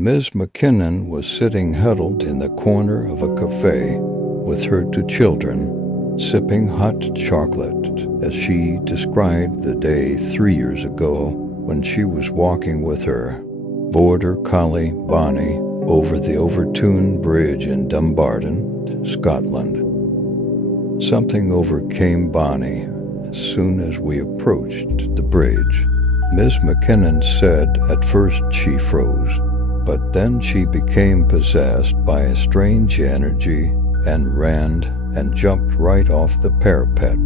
Ms. McKinnon was sitting huddled in the corner of a cafe with her two children, sipping hot chocolate as she described the day 3 years ago when she was walking with her border collie Bonnie over the Overtoun Bridge in Dumbarton, Scotland. Something overcame Bonnie as soon as we approached the bridge. Ms. McKinnon said at first she froze, but then she became possessed by a strange energy and ran and jumped right off the parapet.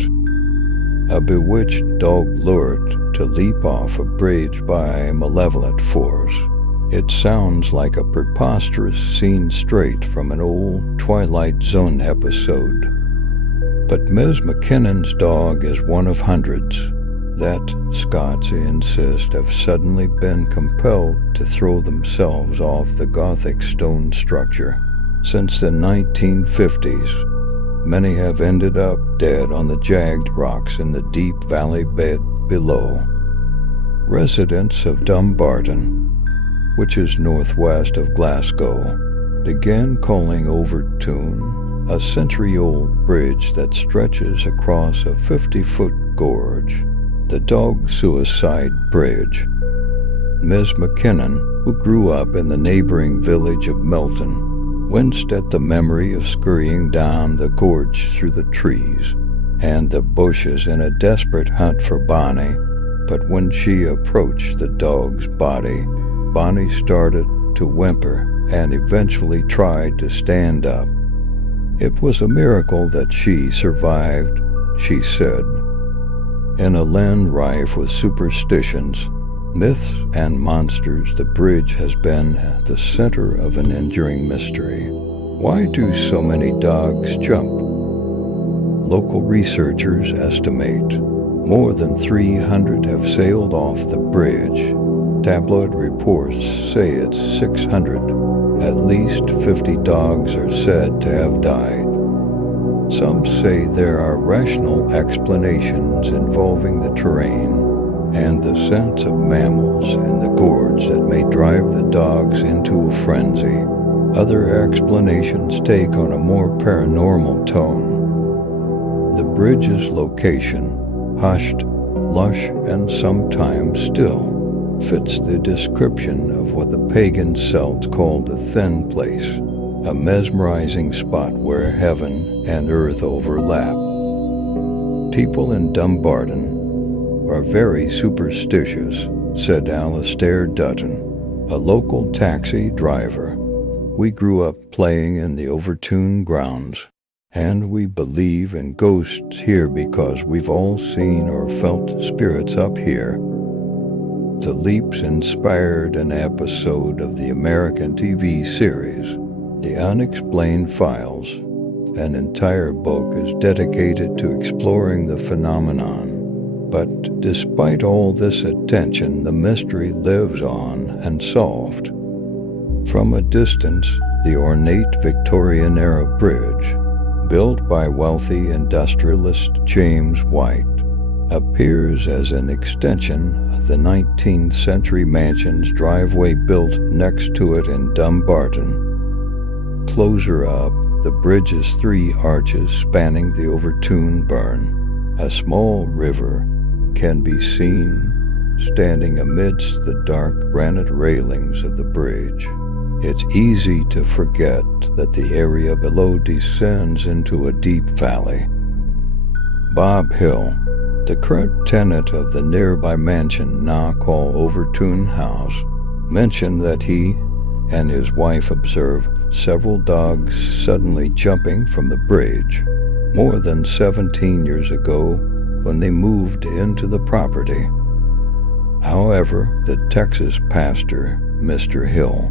A bewitched dog lured to leap off a bridge by malevolent force. It sounds like a preposterous scene straight from an old Twilight Zone episode. But Ms. McKinnon's dog is one of hundreds that Scots insist have suddenly been compelled to throw themselves off the Gothic stone structure. Since the 1950s, many have ended up dead on the jagged rocks in the deep valley bed below. Residents of Dumbarton, which is northwest of Glasgow, began calling Overtoun a century-old bridge that stretches across a 50-foot gorge, the Dog Suicide Bridge. Ms. McKinnon, who grew up in the neighboring village of Milton, winced at the memory of scurrying down the gorge through the trees and the bushes in a desperate hunt for Bonnie. But when she approached the dog's body, Bonnie started to whimper and eventually tried to stand up. It was a miracle that she survived, she said. In a land rife with superstitions, myths, and monsters, the bridge has been at the center of an enduring mystery. Why do so many dogs jump? Local researchers estimate more than 300 have sailed off the bridge. Tabloid reports say it's 600. At least 50 dogs are said to have died. Some say there are rational explanations involving the terrain and the scent of mammals in the gorge that may drive the dogs into a frenzy. Other explanations take on a more paranormal tone. The bridge's location, hushed, lush, and sometimes still, fits the description of what the pagan Celts called a thin place, a mesmerizing spot where heaven and earth overlap. People in Dumbarton are very superstitious, said Alastair Dutton, a local taxi driver. We grew up playing in the Overtoun grounds, and we believe in ghosts here because we've all seen or felt spirits up here. The leaps inspired an episode of the American TV series, The Unexplained Files. An entire book is dedicated to exploring the phenomenon. But despite all this attention, the mystery lives on unsolved. From a distance, the ornate Victorian-era bridge, built by wealthy industrialist James White, appears as an extension of the 19th century mansion's driveway built next to it in Dumbarton. Closer up, the bridge's three arches spanning the Overtoun burn, a small river, can be seen standing amidst the dark granite railings of the bridge. It's easy to forget that the area below descends into a deep valley. Bob Hill, the current tenant of the nearby mansion now called Overtoun House, mentioned that he and his wife observed several dogs suddenly jumping from the bridge more than 17 years ago when they moved into the property. However, the Texas pastor, Mr. Hill,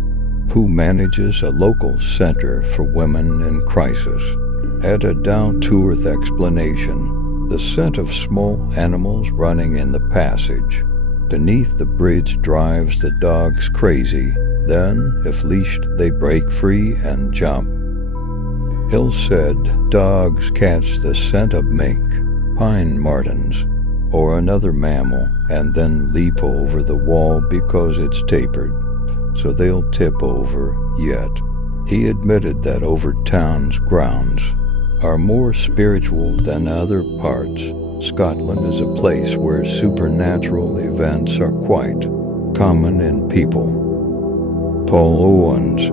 who manages a local center for women in crisis, had a down-to-earth explanation: the scent of small animals running in the passage beneath the bridge drives the dogs crazy. Then, if leashed, they break free and jump. Hill said dogs catch the scent of mink, pine martens, or another mammal and then leap over the wall because it's tapered. so they'll tip over yet. He admitted that Overtown's grounds are more spiritual than other parts. Scotland is a place where supernatural events are quite common in people. Paul Owens,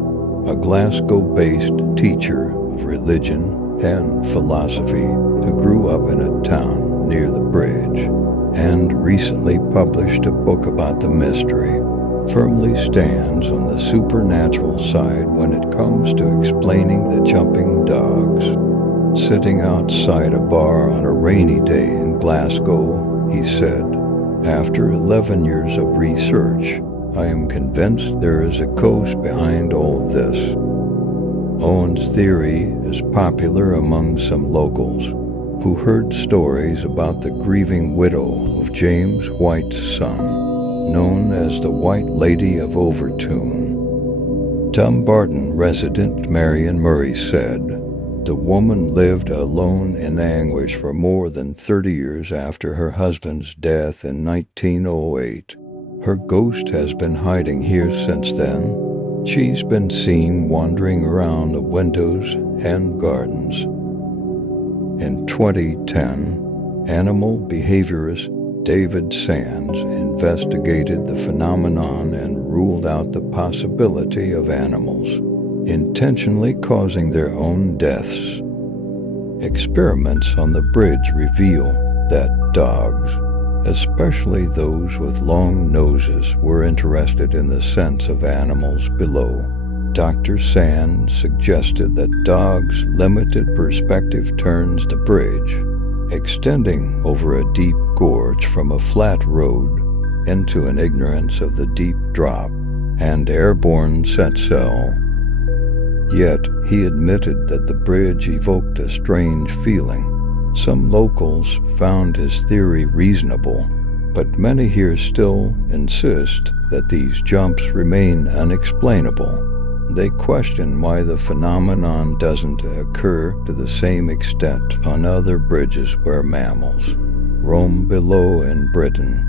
a Glasgow-based teacher of religion and philosophy who grew up in a town near the bridge and recently published a book about the mystery, firmly stands on the supernatural side when it comes to explaining the jumping dogs. Sitting outside a bar on a rainy day in Glasgow, he said, "After 11 years of research, I am convinced there is a ghost behind all of this." Owen's theory is popular among some locals who heard stories about the grieving widow of James White's son, known as the White Lady of Overtoun. Dumbarton resident Marion Murray said, "The woman lived alone in anguish for more than 30 years after her husband's death in 1908. Her ghost has been hiding here since then. She's been seen wandering around the windows and gardens." In 2010, animal behaviorist David Sands investigated the phenomenon and ruled out the possibility of animals intentionally causing their own deaths. Experiments on the bridge reveal that dogs, especially those with long noses, were interested in the scents of animals below. Dr. Sand suggested that dogs' limited perspective turns the bridge, extending over a deep gorge from a flat road, into an ignorance of the deep drop and airborne set sail. Yet he admitted that the bridge evoked a strange feeling. Some locals found his theory reasonable, but many here still insist that these jumps remain unexplainable. They question why the phenomenon doesn't occur to the same extent on other bridges where mammals roam below in Britain.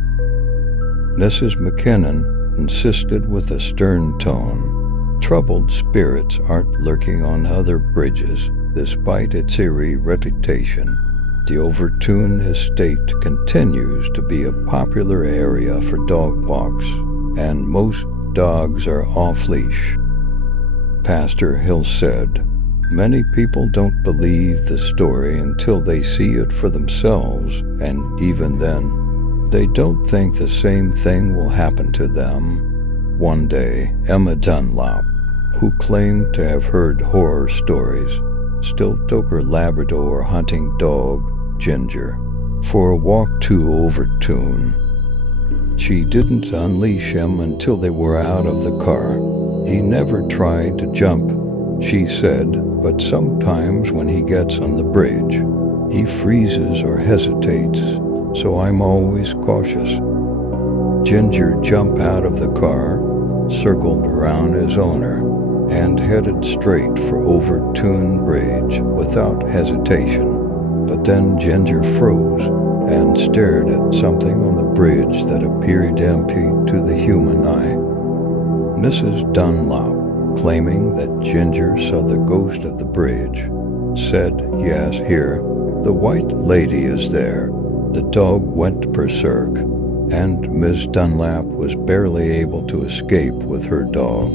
Mrs. McKinnon insisted with a stern tone, "Troubled spirits aren't lurking on other bridges, despite its eerie reputation. The Overtoun estate continues to be a popular area for dog walks, and most dogs are off-leash." Pastor Hill said, "Many people don't believe the story until they see it for themselves, and even then, they don't think the same thing will happen to them." One day, Emma Dunlop, who claimed to have heard horror stories, still took her Labrador hunting dog, Ginger, for a walk to Overtoun. She didn't unleash him until they were out of the car. "He never tried to jump," she said, "but sometimes when he gets on the bridge, he freezes or hesitates, so I'm always cautious." Ginger jumped out of the car, circled around his owner, and headed straight for Overtoun Bridge without hesitation. But then Ginger froze and stared at something on the bridge that appeared empty to the human eye. Mrs. Dunlop, claiming that Ginger saw the ghost of the bridge, said, "Yes, here, the White Lady is there." The dog went berserk, and Miss Dunlap was barely able to escape with her dog.